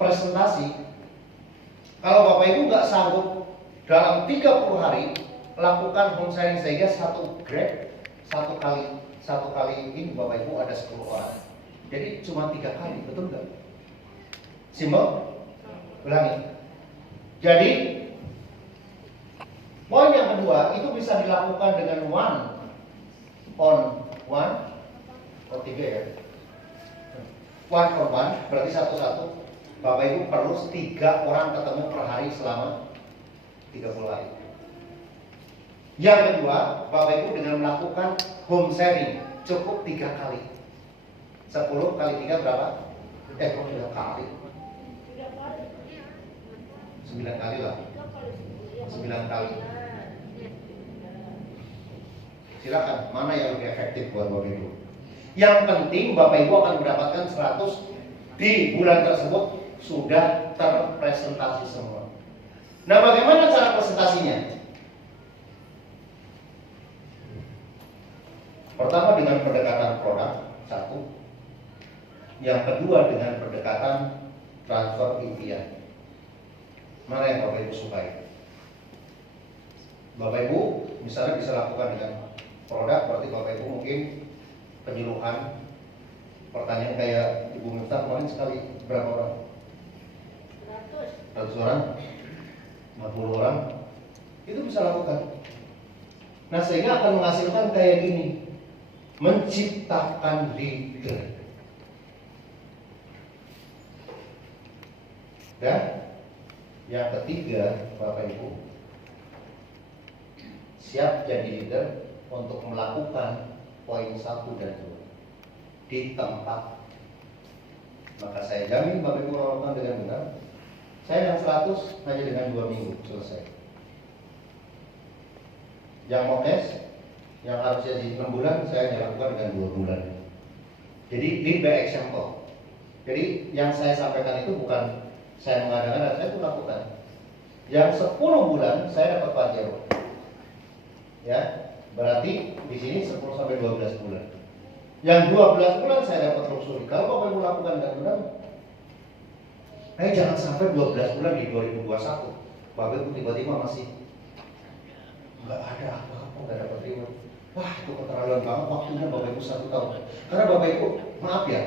presentasi, kalau Bapak Ibu nggak sanggup dalam 30 hari lakukan home sharing sehingga satu grade satu kali ini Bapak Ibu ada 10 orang. Jadi cuma 3 kali, betul nggak? Simpel? Ulangi. Jadi poin yang kedua itu bisa dilakukan dengan one on one, oh 3 ya. One on one berarti satu-satu. Bapak Ibu perlu 3 orang ketemu per hari selama 30 hari. Yang kedua, Bapak Ibu dengan melakukan home sharing cukup 3 kali. 10 kali 3 berapa? 3 kali. 9 kali lah. 9 kali. Silakan, mana yang lebih efektif buat Bapak Ibu? Yang penting Bapak Ibu akan mendapatkan 100 di bulan tersebut sudah terpresentasi semua. Nah, bagaimana cara presentasinya? Pertama dengan pendekatan produk, satu. Yang kedua dengan pendekatan transfer impian. Mana yang Bapak Ibu sukai? Bapak Ibu misalnya bisa lakukan dengan produk, berarti Bapak Ibu mungkin penyuluhan. Pertanyaan kayak Ibu Miftah kemarin sekali berapa orang? 100 orang, 50 orang, itu bisa lakukan. Nah, sehingga akan menghasilkan kayak gini, menciptakan leader. Dan yang ketiga, Bapak Ibu siap jadi leader untuk melakukan poin 1 dan 2 di tempat. Maka saya jamin Bapak Ibu melakukan dengan benar. Saya yang 100 hanya dengan 2 minggu selesai. Yang mau tes, yang harusnya di 6 bulan, saya lakukan dengan 2 bulan. Jadi lead by example. Jadi yang saya sampaikan itu bukan saya mengadakan, saya itu lakukan. Yang 10 bulan saya dapat Pajero. Ya, berarti di sini 10 sampai 12 bulan. Yang 12 bulan saya dapat luxury. Kalau Bapak Ibu lakukan dengan benar, jangan sampai 12 bulan di 2021 Bapak Ibu tiba-tiba masih nggak ada apa-apa, nggak dapat reward. Wah, itu keterlaluan banget, waktunya Bapak Ibu 1 tahun. Karena Bapak Ibu, maaf ya,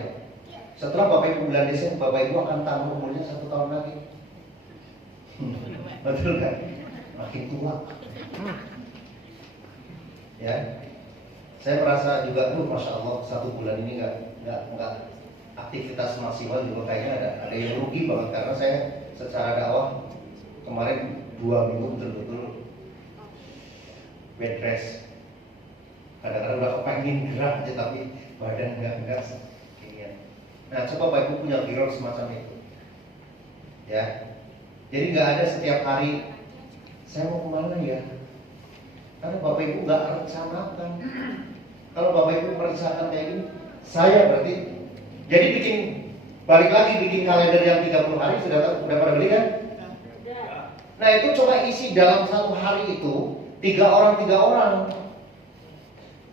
setelah Bapak Ibu bulan Desember, Bapak Ibu akan tambah umurnya 1 tahun lagi. Betul kan? Makin tua. Ya, saya merasa juga, masya Allah 1 bulan ini nggak aktivitas maksimal juga kayaknya ada yang rugi banget, karena saya secara dakwah kemarin 2 minggu betul-betul bed rest. Kadang-kadang udah kepengen gerak aja tapi badan nggak keinginan. Nah, coba Bapak Ibu punya giron semacam itu, ya. Jadi nggak ada setiap hari saya mau kemana ya, karena Bapak Ibu nggak rencanakan. Kalau Bapak Ibu merencanakan kayak gini, saya berarti jadi balik lagi bikin kalender yang 30 hari udah pada beli kan? Nah, itu coba isi dalam 1 hari itu 3 orang.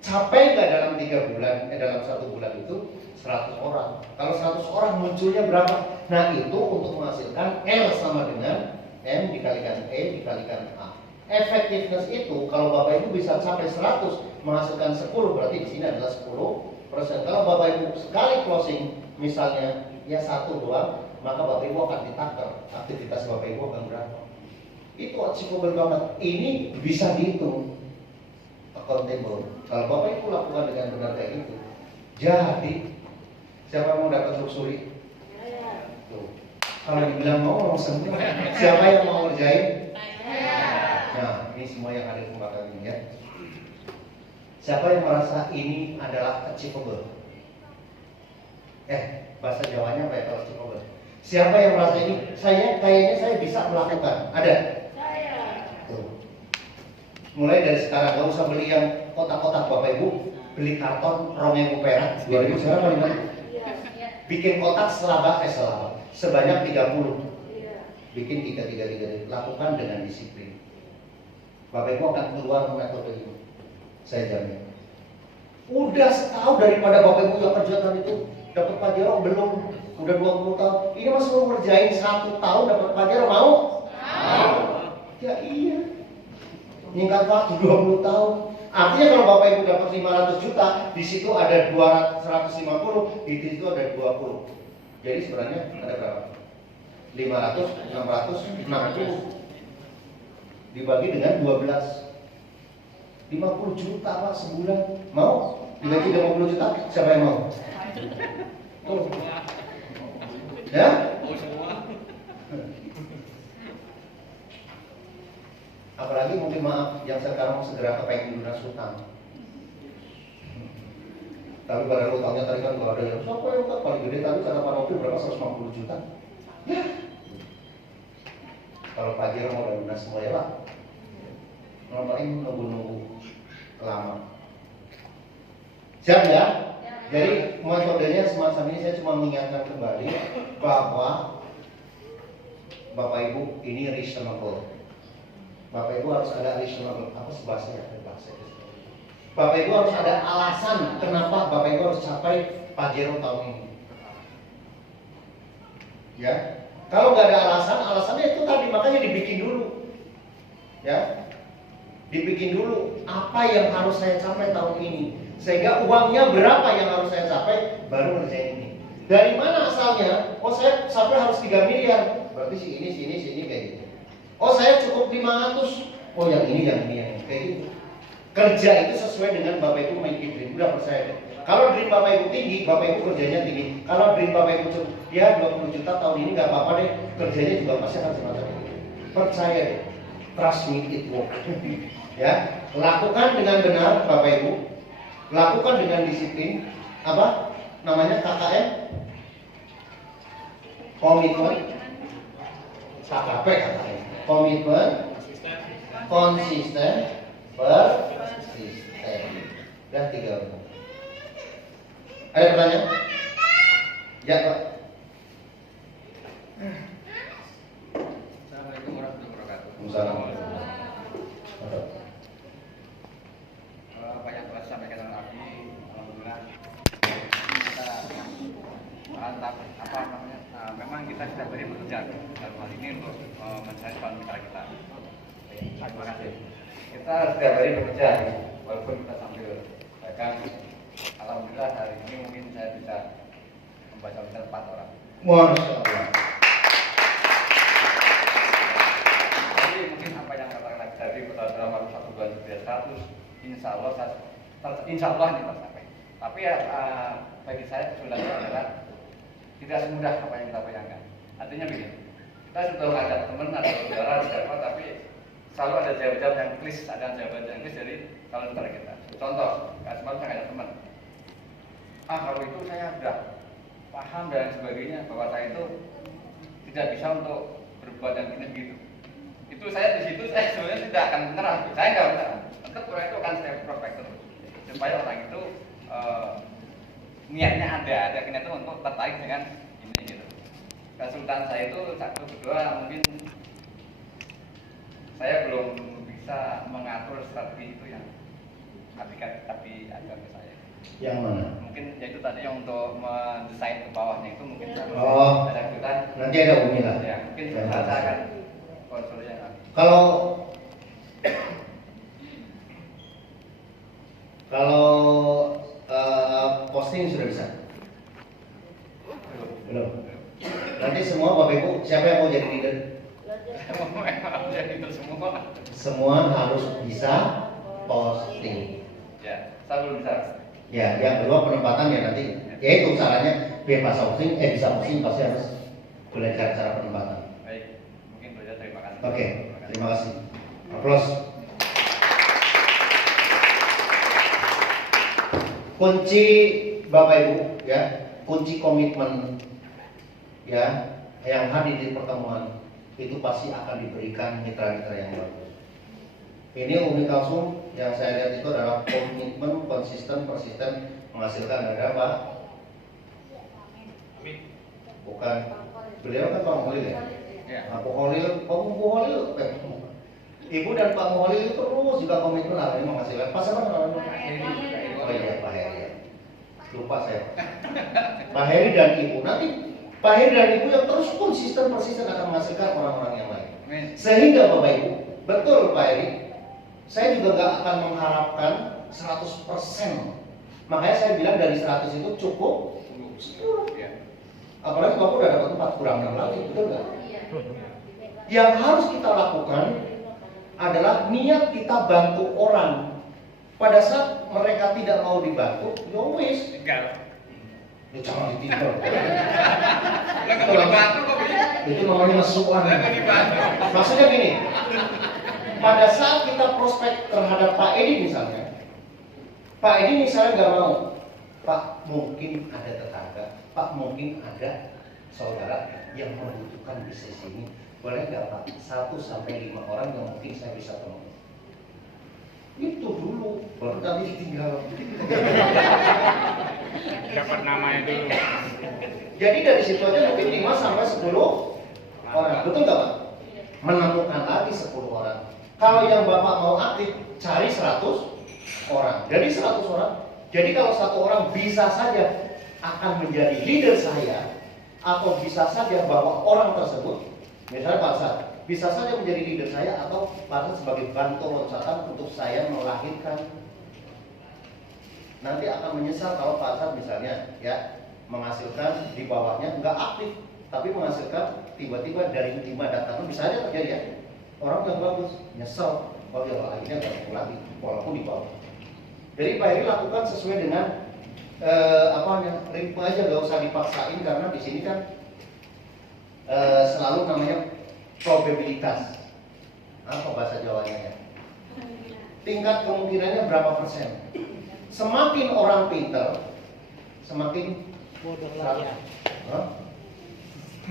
Capek nggak dalam 3 bulan? Dalam 1 bulan itu 100 orang. Kalau 100 orang munculnya berapa? Nah, itu untuk menghasilkan L sama dengan M dikalikan E dikalikan A. Efektivitas itu kalau Bapak Ibu bisa sampai 100 menghasilkan 10, berarti di sini adalah 10%. Kalau Bapak Ibu sekali closing misalnya ya 1 doang, maka Bapak Ibu akan ditakar. Aktivitas Bapak Ibu akan berapa? Itu achievable banget. Ini bisa dihitung, accountable. Kalau Bapak Ibu lakukan dengan benar kayak gitu, jadi siapa mau dapat luxury? Tuh. Kalau dibilang mau semua, siapa yang mau ngerjain? Nah, ini semua yang ada di tempat ini ya. Siapa yang merasa ini adalah achievable? Bahasa Jawanya apa ya kalau achievable? Siapa yang merasa ini? Kayaknya saya bisa melakukan. Ada? Saya. Tuh. Mulai dari sekarang, gak usah beli yang kotak-kotak Bapak Ibu, beli karton rongnya perak 2000 sekarang paling banyak. Bikin kotak selaba sebanyak 30. Bikin 3 lakukan dengan disiplin. Bapak Ibu akan keluar metode ini, saya jamin. Udah setahun daripada Bapak Ibu yang kerjakan itu dapat Pajero belum Udah 20 tahun, ini masih mau ngerjain 1 tahun dapat Pajero, mau? Mau. Ya iya. Nyingkat waktu 20 tahun. Artinya kalau Bapak Ibu dapat 500 juta, di situ ada 150, di situ ada 20. Jadi sebenarnya ada berapa? 500, 600, 60 dibagi dengan 12. 50 juta Pak sebulan. Mau? Digaji 50 juta, siapa yang mau? Tuh. Ya? Apalagi mungkin maaf yang sekarang segera kepengen lunas hutang. Tapi pada hutangnya tadi kan gak ada yang siapa yang hutang paling gede tadi kata Pak Novi berapa 150 juta. Ya. Kalau Pajero mau udah lunas semua ya Pak. Ngapain nunggu-nunggu lama. Siap ya? Jadi metodenya semacam ini saya cuma mengingatkan kembali bahwa Bapak Ibu ini reasonable. Bapak Ibu harus ada reasonable. Apa sebahasanya? Bapak Ibu harus ada alasan kenapa Bapak Ibu harus capai Pajero tahun ini. Ya, kalau nggak ada alasan, alasannya itu tadi makanya dibikin dulu. Ya, dibikin dulu apa yang harus saya capai tahun ini. Sehingga uangnya berapa yang harus saya capai baru ngerjain ini. Dari mana asalnya? Oh saya sampai harus 3 miliar. Berarti si ini kayak gitu. Oh saya cukup 500. Oh yang ini kayak gitu. Kerja itu sesuai dengan Bapak Ibu main dream. Udah percaya deh. Kalau dream Bapak Ibu tinggi, Bapak Ibu kerjanya tinggi. Kalau dream Bapak Ibu cukup ya 20 juta tahun ini nggak apa-apa deh. Kerjanya juga pasti akan semacam itu. Percaya deh. Trust me it work. Ya, lakukan dengan benar Bapak Ibu. Lakukan dengan disiplin. Apa namanya KKM? Komitmen. KKP KKM. Komitmen, konsisten, persisten. Udah 3. Ada pertanyaan? Ya Pak. Assalamualaikum warahmatullahi wabarakatuh. Assalamualaikum. Apa yang telah disampaikan oleh Abi, alhamdulillah kita mantap apa namanya? Memang kita sudah beri bekerja dalam hal ini untuk mencari bahan mitra kita. Terima kasih. Kita sudah beri bekerja walaupun kita sambil dagang. Alhamdulillah hari ini mungkin saya bisa membaca 4 orang. Masya Allah. Jadi mungkin apa yang katakan tadi dalam waktu 1 bulan sudah 100, insya Allah ini tercapai. Tapi ya bagi saya kesulitannya adalah tidak semudah apa yang kita bayangkan. Artinya begini, kita sudah ngajak teman, ada saudara, ada siapa, tapi selalu ada jawab-jawab yang klis, ada jawaban yang klis dari calon saudara kita. Contoh, semalam saya ngajak teman, kalau itu saya sudah paham dan sebagainya bahwa saya itu tidak bisa untuk berbuat yang ini begitu. Itu saya di situ saya sebenarnya tidak akan menyerah, saya nggak menyerah. Tetap orang itu akan saya prospek terus supaya orang itu niatnya ada niatnya untuk tertarik dengan ini gitu. Konsultan saya itu 1, 2 mungkin saya belum bisa mengatur strategi itu yang tapi ada ke saya. Yang mana? Mungkin yaitu tadi yang untuk mendesain ke bawahnya itu mungkin saya ada kesulitan. Nanti ada Umi lah. Ya, mungkin saya akan konsulnya. Kalau posting sudah bisa? Belum. Nanti semua Bapak Ibu, siapa yang mau jadi leader? Semua harus bisa posting. Ya, saya belum bisa. Ya, yang kedua penempatan ya nanti. Ya itu caranya biar bisa posting, bisa posting pasti harus belajar cara penempatan. Baik, mungkin belajar terima kasih. Oke, terima kasih. Aplaus. Kunci Bapak Ibu ya, kunci komitmen ya yang hadir di pertemuan itu pasti akan diberikan mitra-mitra yang bagus. Ini Umi Kalsum yang saya lihat itu adalah komitmen, konsisten, persisten menghasilkan ada apa? Bukan. Beliau kan Pak Muholil ya? Pak Muholil, Ibu dan Pak Muholil itu terus juga komitmen lah ini menghasilkan. Pas apa namanya? Oh iya Pak Heri. Lupa saya. Pak Heri dan Ibu nanti Pak Heri dan Ibu yang terus konsisten persisten akan menghasilkan orang-orang yang lain. Amin. Sehingga Bapak Ibu, betul Pak Heri, saya juga nggak akan mengharapkan 100%. Makanya saya bilang dari 100 itu cukup 10. Ya. Apalagi Bapak udah dapat 4 kurang 6 lagi, betul nggak? Yang harus kita lakukan adalah niat kita bantu orang. Pada saat mereka tidak mau dibantu, ya wis, Tinggal. ya jangan ditinggal. Lah nggak mau dibantu kok begini? Itu namanya mesukan. Lah nggak dibantu. Maksudnya gini, pada saat kita prospek terhadap Pak Edi misalnya, Pak Edi misalnya nggak mau, Pak mungkin ada tetangga, Pak mungkin ada saudara yang membutuhkan bisnis ini, boleh nggak Pak 1 sampai 5 orang yang mungkin saya bisa temukan? Itu dulu, baru nanti ditinggal. Dapat namanya dulu. Jadi dari situ aja mungkin 5 sampai 10 orang, betul nggak Pak? Menemukan lagi 10 orang. Kalau yang Bapak mau aktif, cari 100 orang. Jadi 100 orang. Jadi kalau 1 orang bisa saja akan menjadi leader saya, atau bisa saja bahwa orang tersebut, misalnya Pak Sat, bisa saja menjadi leader saya, atau Pak Sat sebagai bantu loncatan untuk saya melahirkan. Nanti akan menyesal kalau Pak Sat misalnya ya menghasilkan di bawahnya nggak aktif, tapi menghasilkan tiba-tiba dari 5 data bisa aja terjadi ya. Orang yang bagus nyesel, oh ya akhirnya nggak mau lagi, walaupun di bawah. Jadi Pak Heri lakukan sesuai dengan ritme aja, nggak usah dipaksain karena di sini kan selalu namanya probabilitas. Apa bahasa Jawanya ya? Tingkat kemungkinannya berapa persen? Semakin orang pintar, semakin Bodoh lagi ya.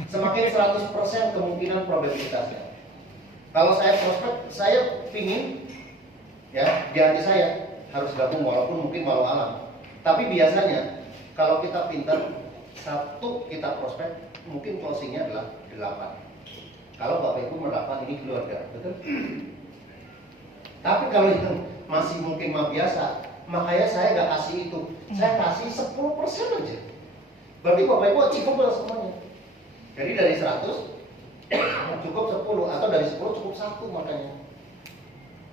Semakin 100% kemungkinan probabilitasnya. Kalau saya prospek, saya pingin ya di hati saya harus gabung walaupun mungkin walau alam. Tapi biasanya kalau kita pintar, 1 kita prospek, mungkin closingnya adalah 8. Kalau Bapak Ibu merapat ini keluarga, betul? Tapi kalau yang masih mungkin mah biasa, makanya saya nggak kasih itu, saya kasih 10% aja. Berarti Bapak Ibu cukup semuanya. Jadi dari 100 cukup 10 atau dari 10 cukup 1 makanya.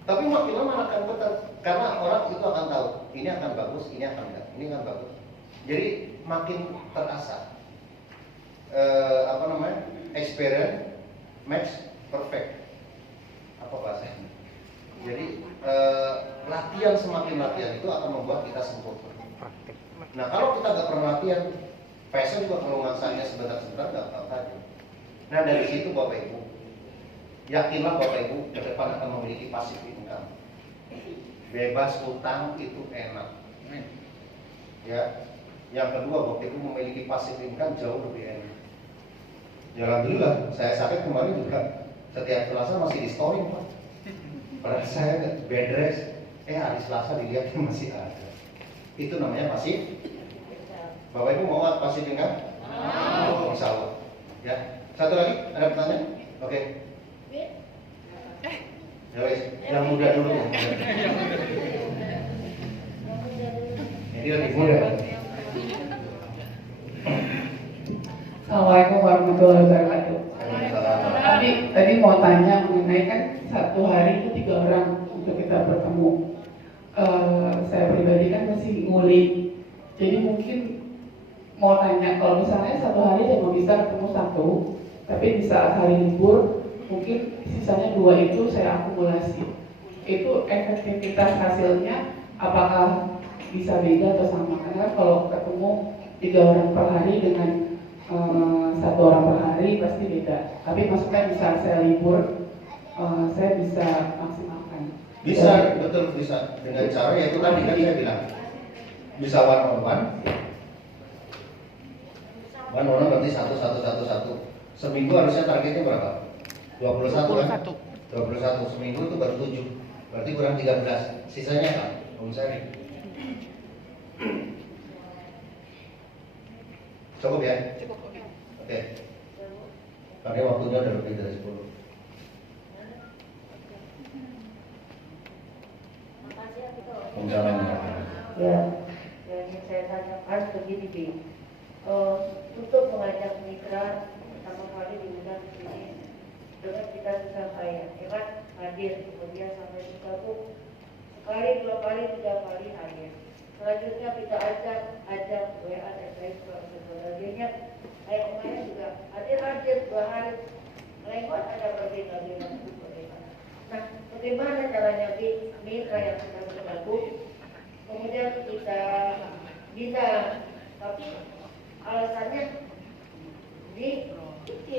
Tapi makin lama akan betul karena orang itu akan tahu ini akan bagus, ini akan enggak, ini akan bagus. Jadi makin terasa experience match perfect. Apa bahasanya? Jadi latihan semakin latihan itu akan membuat kita sempurna. Nah kalau kita nggak pernah latihan, passion juga kalau ngaksanya sebentar-sebentar nggak apa-apa. Nah dari situ Bapak Ibu, yakinlah Bapak Ibu ke depan akan memiliki passive income. Bebas utang itu enak. Ya, yang kedua Bapak Ibu memiliki passive income jauh lebih enak. Ya alhamdulillah, saya sakit kemarin juga setiap Selasa masih di story Pak. Padahal saya bed rest, hari Selasa dilihat masih ada. Itu namanya passive. Bapak Ibu mau passive income? Oh, insya Allah. Ya. Satu lagi, ada pertanyaan? Oke. Ya wes, yang muda dulu. Ini lebih muda. Assalamualaikum warahmatullahi wabarakatuh. Tadi mau tanya mengenai kan 1 hari itu 3 orang untuk kita bertemu. Saya pribadi kan masih ngulik. Jadi mungkin mau tanya kalau misalnya 1 hari cuma bisa ketemu 1, tapi di saat hari libur mungkin sisanya 2 itu saya akumulasi. Itu efektivitas hasilnya apakah bisa beda atau sama? Karena kalau ketemu 3 orang per hari dengan 1 orang per hari pasti beda. Tapi maksudnya bisa saya libur, saya bisa maksimalkan. Bisa, betul bisa. Dengan cara yaitu tadi kan saya bilang bisa one on one. One on one berarti 1. Seminggu harusnya targetnya berapa? 21 kan? 21. Seminggu itu baru 7. Berarti kurang 13. Sisanya kan? Om Sari. Cukup ya? Cukup, oke. Oke. Karena waktunya udah lebih dari 10. Ya, yang ingin saya tanyakan begini, Bi. untuk mengajak mitra pertama kali diundang ke sini dengan kita susah payah, ya kan? Hadir, kemudian sampai bergabung sekali, 2 kali, 3 kali hadir. Selanjutnya kita ajak WA dan lain sebagainya. Kayak kemarin juga hadir 2 hari, lewat ada berbeda-beda itu bagaimana. Nah, bagaimana caranya mitra yang sudah bergabung, kemudian kita bisa, tapi alasannya di IT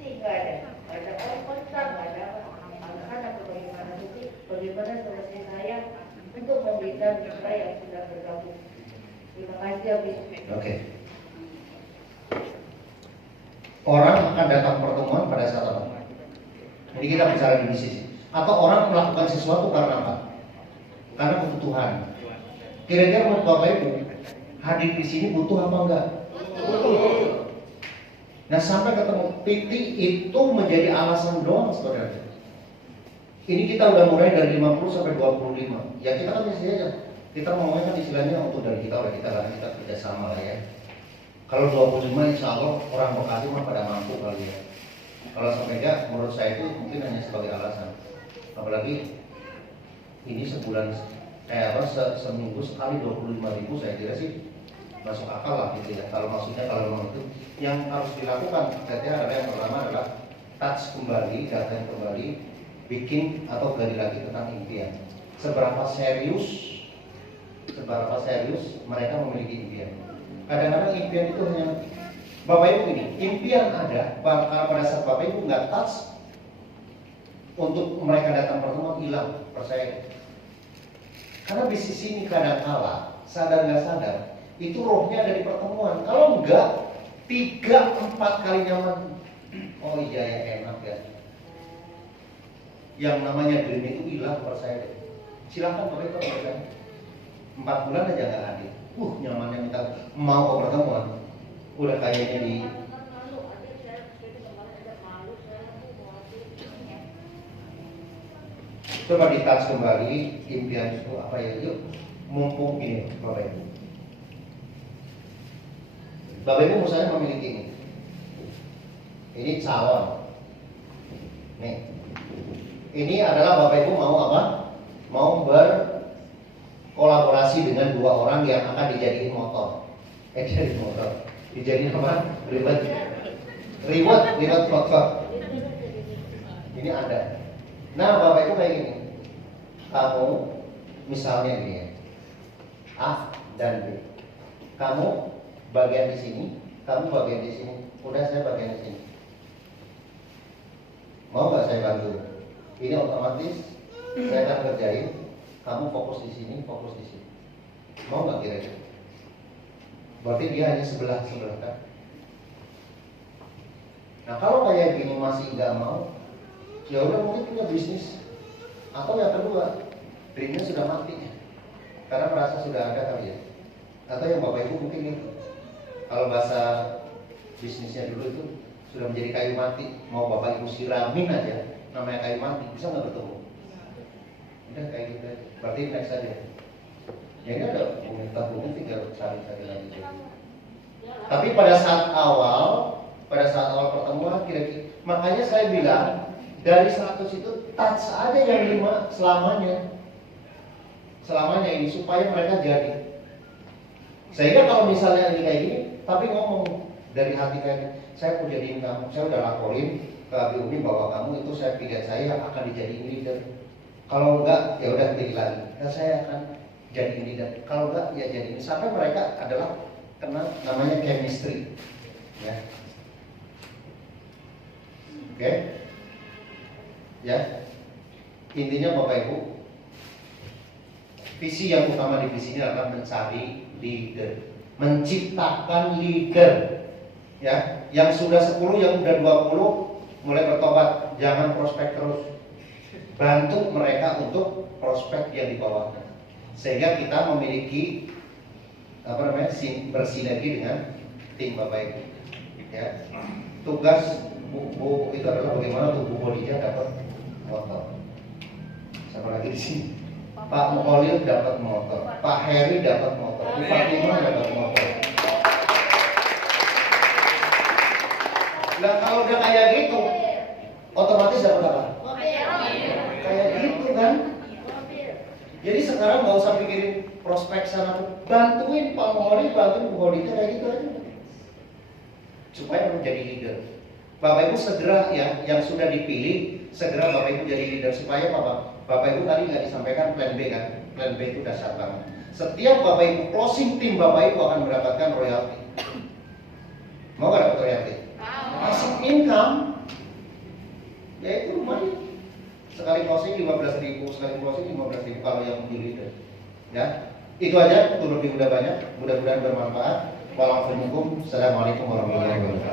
nggak ada kontak, nggak ada alasan atau bagaimana sih, bagaimana seperti saya untuk memberikan mitra yang sudah bergabung. Terima kasih, Abi. Oke. Orang akan datang pertemuan pada saat apa? Jadi kita bicara di bisnis. Atau orang melakukan sesuatu karena apa? Karena kebutuhan. Kira-kira menurut Bapak Ibu, hadir di sini butuh apa enggak? Nah, sampai ketemu titik itu menjadi alasan doang sebenarnya. Ini kita udah mulai dari 50 sampai 25. Ya kita kan istilahnya, kita ngomongnya kan istilahnya untuk dari kita kerjasama lah ya. Kalau 25 insya Allah orang Bekasi mah pada mampu kali ya. Kalau sampai enggak, menurut saya itu mungkin hanya sebagai alasan. Apalagi ini sebulan seminggu sekali 25.000, saya kira sih masuk akal lah gitu ya. Kalau maksudnya kalau memang itu yang harus dilakukan, adalah yang pertama adalah touch kembali, datang kembali, bikin atau gali lagi tentang impian. Seberapa serius mereka memiliki impian. Kadang-kadang impian itu hanya Bapak Ibu ini, impian ada, pada saat Bapak Ibu nggak touch untuk mereka datang pertemuan, hilang, percaya. Karena bisnis ini kadang-kala sadar nggak sadar itu rohnya ada di pertemuan. Kalau enggak 3-4 kali nyaman, oh iya ya enak ya. Yang namanya dream itu hilang, percaya. Silakan mereka berjalan 4 bulan aja nggak hadir. Nyamannya minta mau ke pertemuan, udah kayaknya di coba di-touch kembali impian itu apa ya, yuk mumpung gini Bapak Ibu. Bapak Ibu misalnya memiliki ini calon. Nih. Ini adalah Bapak Ibu mau apa? Mau berkolaborasi dengan 2 orang yang akan dijadiin motor. Dijadiin apa? Ribet motor. Ini ada. Nah, Bapak Ibu kayak gini. Kamu misalnya gini ya. A dan B. Kamu bagian di sini, kamu bagian di sini. Udah saya bagian di sini. Mau nggak saya bantu? Ini otomatis saya akan kerjain. Kamu fokus di sini, fokus di sini. Mau nggak kira-kira? Berarti dia hanya sebelah kan? Nah kalau kayak gini masih nggak mau, ya udah mungkin punya bisnis. Atau yang kedua, dreamnya sudah mati karena merasa sudah ada kali ya. Atau yang Bapak Ibu mungkin itu, kalau bahasa bisnisnya dulu itu sudah menjadi kayu mati, mau Bapak Ibu siramin aja, namanya kayu mati, bisa nggak bertemu? Udah kayak gitu aja. Berarti next aja. Ya ini ada tabungan tinggal cari-cari lagi. Tapi pada saat awal pertemuan kira-kira, makanya saya bilang dari 100 itu touch aja yang 5 selamanya ini supaya mereka jadi. Sehingga kalau misalnya ini kayak gini, tapi ngomong dari hati kayak gini, saya mau jadiin kamu, saya udah laporin ke Abi Umi bahwa kamu itu saya pilihan saya akan dijadiin leader. Kalau enggak ya udah pilih lagi. Dan saya akan jadi leader. Kalau enggak ya jadi ini. Sampai mereka adalah kena namanya chemistry. Ya. Oke. Ya. Intinya Bapak Ibu, visi yang utama di sini adalah mencari leader, menciptakan leader. Ya, yang sudah 10, yang sudah 20 mulai bertobat, jangan prospek terus. Bantu mereka untuk prospek yang di bawahnya. Sehingga kita memiliki bersinergi dengan tim Bapak Ibu. Ya. Tugas Bu itu adalah bagaimana tuh Bu Bodija dapat motor. Siapa lagi di sini? Pak Mukholil dapat motor, Pak Heri dapat motor, Bu Fatimah dapat motor. Nah kalau udah kayak gitu, otomatis dapat apa? Kayak gitu kan? Jadi sekarang nggak usah pikirin prospek sana, bantuin Pak Moholi, bantuin Bu Holika kayak gitu aja. Supaya menjadi leader. Bapak Ibu segera ya, yang sudah dipilih, segera Bapak Ibu jadi leader supaya Bapak Ibu tadi nggak disampaikan plan B kan? Plan B itu dasar banget. Setiap Bapak Ibu closing tim Bapak Ibu akan mendapatkan royalti. Mau nggak dapat royalti? Masuk income, ya itu lumayan. Sekali closing 15.000, sekali closing 15.000 kalau yang menjadi leader. Ya, itu aja. Itu lebih udah banyak. Mudah-mudahan bermanfaat. Wassalamualaikum warahmatullahi wabarakatuh.